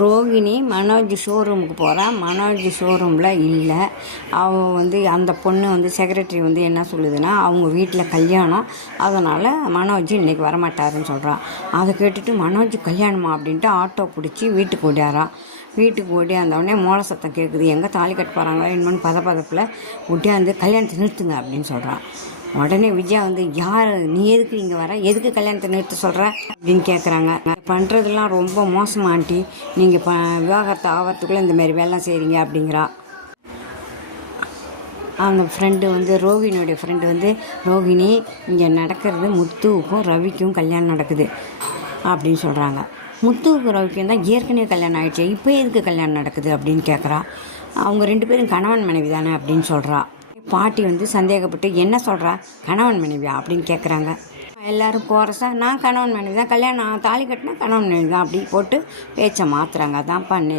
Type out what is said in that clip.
ரோகிணி மனோஜ் ஷோரூமுக்கு போகிறா. மனோஜ் ஷோரூமில் இல்லை. அவள் அந்த பொண்ணு செக்ரட்டரி என்ன சொல்லுதுன்னா, அவங்க வீட்டில் கல்யாணம், அதனால் மனோஜ் இன்றைக்கி வரமாட்டாருன்னு சொல்கிறான். அதை கேட்டுட்டு மனோஜ் கல்யாணமா அப்படின்ட்டு ஆட்டோ பிடிச்சி வீட்டுக்கு ஓடியாரான். வீட்டுக்கு ஓடியாந்தவுடனே மோள சத்தம் கேட்குது. எங்கே தாலி கட்ட போகிறாங்களா இன்னொன்று பதப்பதப்பில் ஒட்டியாந்து கல்யாணத்தை நிறுத்துங்க அப்படின்னு சொல்கிறான். உடனே விஜயா யார் நீ எதுக்கு இங்கே வர, எதுக்கு கல்யாணத்தை நிறுத்த சொல்கிற அப்படின்னு கேட்குறாங்க. பண்ணுறதுலாம் ரொம்ப மோசமாக ஆண்டி, நீங்கள் விவாகரத்தை ஆகிறதுக்குள்ளே இந்தமாரி வேலை செய்கிறீங்க அப்படிங்கிறா. அந்த ஃப்ரெண்டு ரோகிணியோடைய ஃப்ரெண்டு ரோகிணி இங்கே நடக்கிறது முத்துவுக்கும் ரவிக்கும் கல்யாணம் நடக்குது அப்படின்னு சொல்கிறாங்க. முத்துவுக்கும் ரவிக்கும் தான் ஏற்கனவே கல்யாணம் ஆகிடுச்சு, இப்போ எதுக்கு கல்யாணம் நடக்குது அப்படின்னு கேட்குறா. அவங்க 2 பேரும் கணவன் மனைவி தானே அப்படின்னு சொல்கிறா. பாட்டி சந்தேகப்பட்டு என்ன சொல்கிறா, கணவன் மனைவியா அப்படின்னு கேட்குறாங்க. எல்லோரும் கோரஸா நான் கணவன் மனைவி தான், கல்யாணம் தாலி கட்டினா கணவன் மனைவி தான் அப்படி போட்டு பேச்சை மாற்றுறாங்க. அதான் பண்ணு